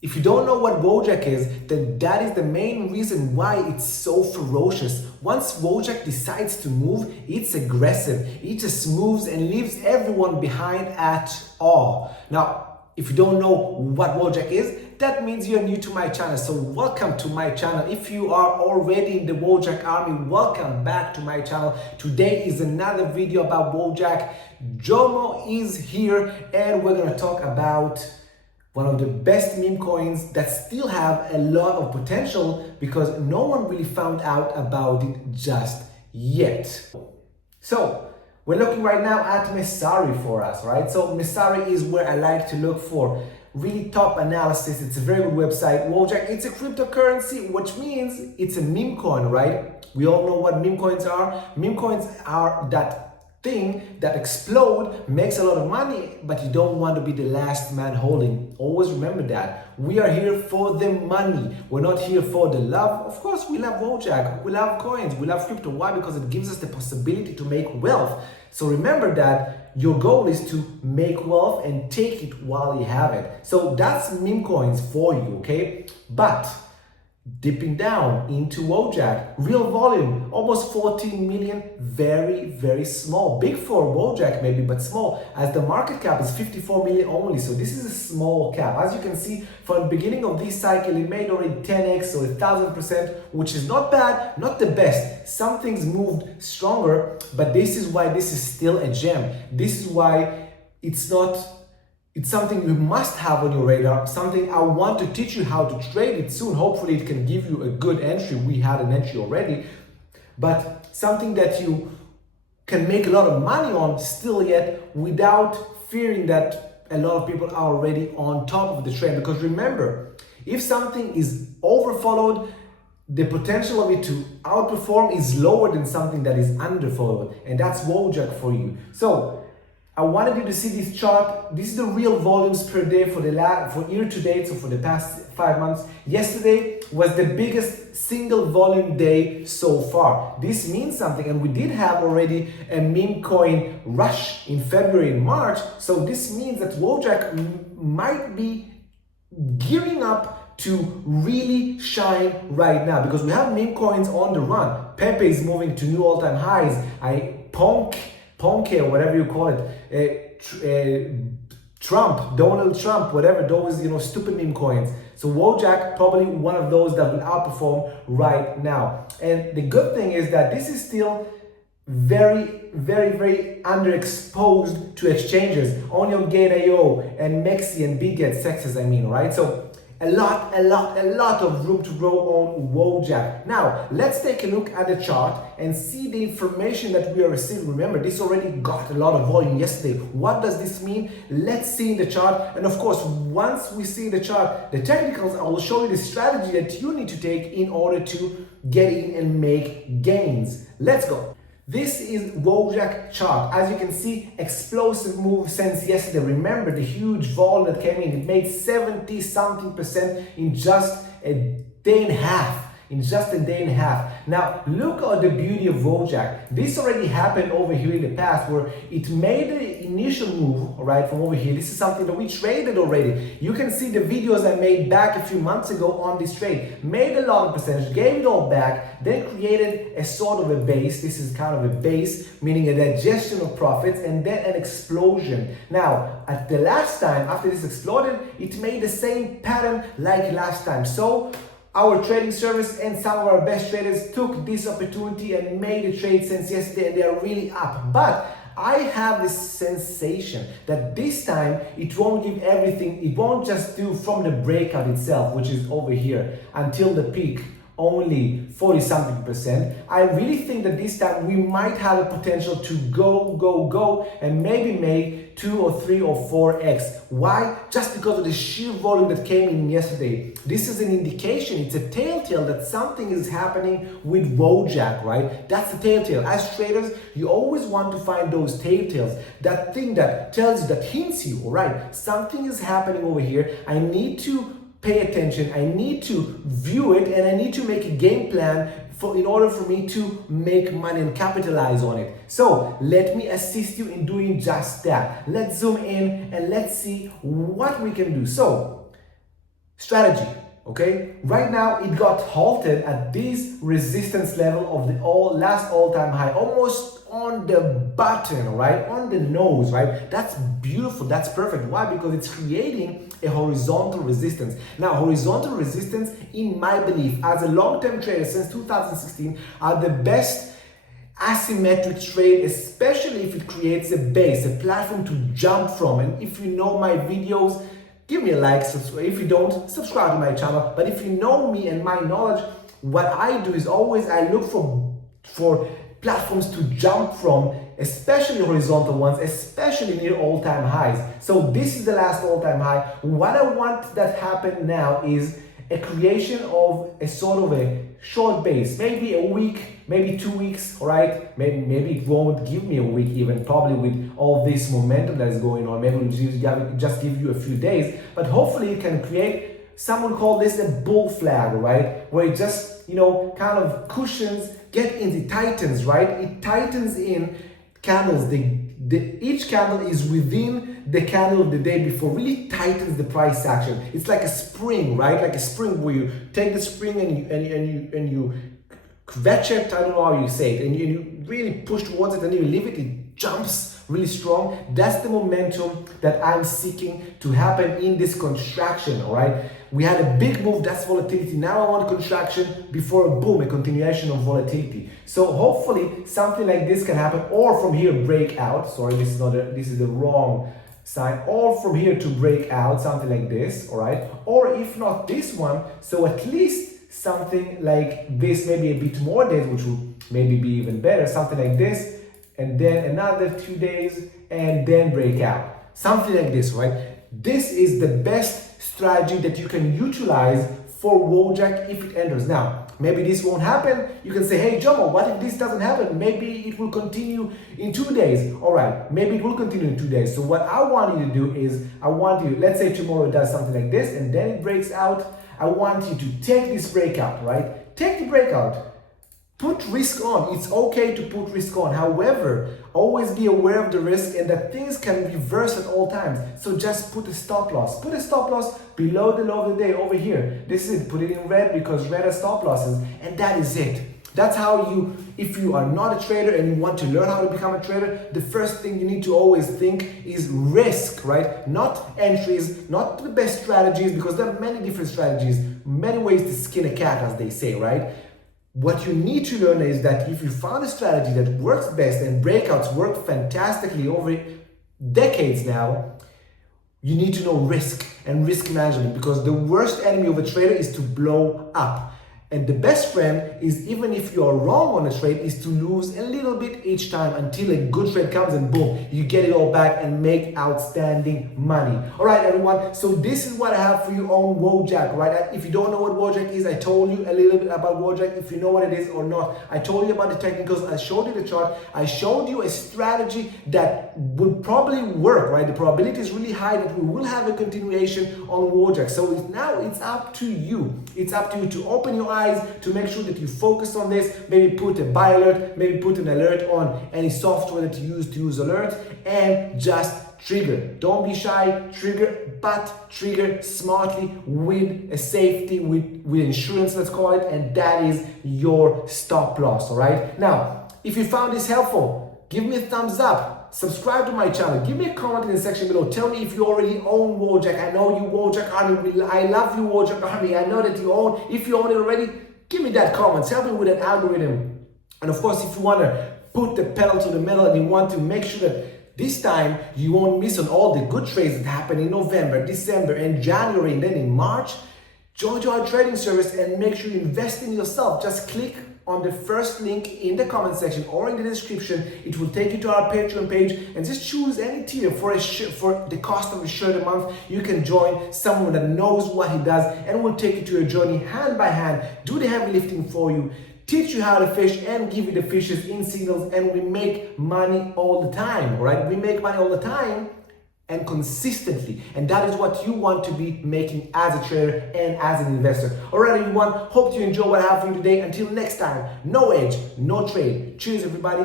If you don't know what Wojack is, then that is the main reason why it's so ferocious. Once Wojack decides to move, it's aggressive. It just moves and leaves everyone behind at all. Now, if you don't know what Wojack is, that means you're new to my channel. So welcome to my channel. If you are already in the Wojack army, welcome back to my channel. Today is another video about Wojack. Jomo is here and we're gonna talk about one of the best meme coins that still have a lot of potential because no one really found out about it just yet. So we're looking right now at Messari for us, right? So Messari is where I like to look for really top analysis. It's a very good website. Wojack, it's a cryptocurrency, which means it's a meme coin, right? We all know what meme coins are. Meme coins are that thing that explode, makes a lot of money, but you don't want to be the last man holding. Always remember that. We are here for the money. We're not here for the love. Of course, we love Wojack. We love coins. We love crypto. Why? Because it gives us the possibility to make wealth. So remember that your goal is to make wealth and take it while you have it. So that's meme coins for you, okay? But dipping down into Wojack, real volume, almost 14 million, very small. Big for Wojack maybe, but small, as the market cap is 54 million only. So this is a small cap. As you can see, from the beginning of this cycle, it made already 10x, so 1,000%, which is not bad, not the best. Some things moved stronger, but this is why this is still a gem. This is why it's something you must have on your radar, something I want to teach you how to trade it soon. Hopefully it can give you a good entry. We had an entry already, but something that you can make a lot of money on still yet without fearing that a lot of people are already on top of the trend. Because remember, if something is overfollowed, the potential of it to outperform is lower than something that is underfollowed, and that's Wojack for you. So I wanted you to see this chart. This is the real volumes per day for year to date, so for the past 5 months. Yesterday was the biggest single volume day so far. This means something, and we did have already a meme coin rush in February and March. So this means that Wojack might be gearing up to really shine right now because we have meme coins on the run. Pepe is moving to new all-time highs. Ponke, or whatever you call it, Trump, Donald Trump, whatever, those, stupid meme coins. So Wojack, probably one of those that will outperform right now. And the good thing is that this is still very underexposed to exchanges. Only on Gate.io and Mexi and Bitget, Sexes, right? So a lot of room to grow on Wojack. Now, let's take a look at the chart and see the information that we are receiving. Remember, this already got a lot of volume yesterday. What does this mean? Let's see in the chart. And of course, once we see the chart, the technicals, I will show you the strategy that you need to take in order to get in and make gains. Let's go. This is Wojack chart. As you can see, explosive move since yesterday. Remember the huge volume that came in. It made 70-something% in just a day and a half. Now, look at the beauty of Wojack. This already happened over here in the past where it made the initial move, right, from over here. This is something that we traded already. You can see the videos I made back a few months ago on this trade. Made a lot of percentage, gave it all back, then created a sort of a base. This is kind of a base, meaning a digestion of profits, and then an explosion. Now, at the last time, after this exploded, it made the same pattern like last time. So our trading service and some of our best traders took this opportunity and made a trade since yesterday, and they are really up. But I have this sensation that this time it won't give everything. It won't just do from the breakout itself, which is over here, until the peak, only 40-something%. I really think that this time we might have a potential to go and maybe make 2 or 3 or 4x. Why? Just because of the sheer volume that came in yesterday. This is an indication, it's a telltale that something is happening with Wojack, right? That's the telltale. As traders, you always want to find those telltales, that thing that tells you, that hints you, all right, something is happening over here. I need to pay attention, I need to view it, and I need to make a game plan in order for me to make money and capitalize on it. So let me assist you in doing just that. Let's zoom in and let's see what we can do. So strategy. Okay, right now it got halted at this resistance level of the last all-time high, almost on the button, right, on the nose, right? That's beautiful, that's perfect. Why? Because it's creating a horizontal resistance. Now, horizontal resistance, in my belief, as a long-term trader since 2016, are the best asymmetric trade, especially if it creates a base, a platform to jump from. And if you know my videos, give me a like, subscribe. If you don't, subscribe to my channel. But if you know me and my knowledge, what I do is always I look for platforms to jump from, especially horizontal ones, especially near all-time highs. So this is the last all-time high. What I want that happen now is a creation of a sort of a short base, maybe a week, maybe 2 weeks, all right? Maybe it won't give me a week even, probably with all this momentum that is going on. Maybe it'll just give you a few days, but hopefully it can create, some would call this a bull flag, right? Where it just, kind of cushions, get into tightens, right? It tightens in candles. Each candle is within the candle of the day before, really tightens the price action. It's like a spring, right? Like a spring where you take the spring and you kvetch it, I don't know how you say it, and you really push towards it and you leave it, it jumps really strong. That's the momentum that I'm seeking to happen in this contraction, all right? We had a big move, that's volatility. Now I want contraction before a boom, a continuation of volatility. So hopefully something like this can happen, or from here break out. Sorry, this is the wrong sign. Or from here to break out, something like this, all right? Or if not this one, so at least something like this, maybe a bit more days, which will maybe be even better, something like this, and then another 2 days, and then break out. Something like this, right? This is the best strategy that you can utilize for Wojack if it enters. Now, maybe this won't happen. You can say, hey, Jomo, what if this doesn't happen? Maybe it will continue in 2 days. All right, maybe it will continue in 2 days. So what I want you to do is, let's say tomorrow it does something like this, and then it breaks out. I want you to take this breakout, right? Take the breakout. Put risk on. It's okay to put risk on. However, always be aware of the risk and that things can reverse at all times. So just put a stop loss. Put a stop loss below the low of the day over here. This is it. Put it in red because red are stop losses. And that is it. That's how if you are not a trader and you want to learn how to become a trader, the first thing you need to always think is risk, right? Not entries, not the best strategies, because there are many different strategies, many ways to skin a cat, as they say, right? What you need to learn is that if you found a strategy that works best, and breakouts work fantastically over decades now, you need to know risk and risk management, because the worst enemy of a trader is to blow up. And the best friend is, even if you are wrong on a trade, is to lose a little bit each time until a good trade comes and boom, you get it all back and make outstanding money. All right, everyone. So this is what I have for you on Wojack, right? If you don't know what Wojack is, I told you a little bit about Wojack. If you know what it is or not, I told you about the technicals. I showed you the chart. I showed you a strategy that would probably work, right? The probability is really high that we will have a continuation on Wojack. So now it's up to you. It's up to you to open your eyes, to make sure that you focus on this. Maybe put a buy alert, maybe put an alert on any software that you use alert, and just trigger. Don't be shy, trigger, but trigger smartly with a safety, with insurance, let's call it, and that is your stop loss, all right? Now, if you found this helpful, give me a thumbs up. Subscribe to my channel. Give me a comment in the section below. Tell me if you already own Wojack. I know you Wojack Army. I love you Wojack Army. I know that you own. If you own it already, give me that comment. Help me with an algorithm. And of course, if you want to put the pedal to the metal and you want to make sure that this time you won't miss on all the good trades that happen in November, December, and January, and then in March, join our trading service and make sure you invest in yourself. Just click on the first link in the comment section or in the description. It will take you to our Patreon page, and just choose any tier for the cost of a shirt a month. You can join someone that knows what he does and will take you to your journey hand by hand, do the heavy lifting for you, teach you how to fish, and give you the fishes in signals. And we make money all the time, all right? We make money all the time and consistently, and that is what you want to be making as a trader and as an investor. Alright, everyone, hope you enjoy what I have for you today. Until next time, no edge, no trade. Cheers, everybody.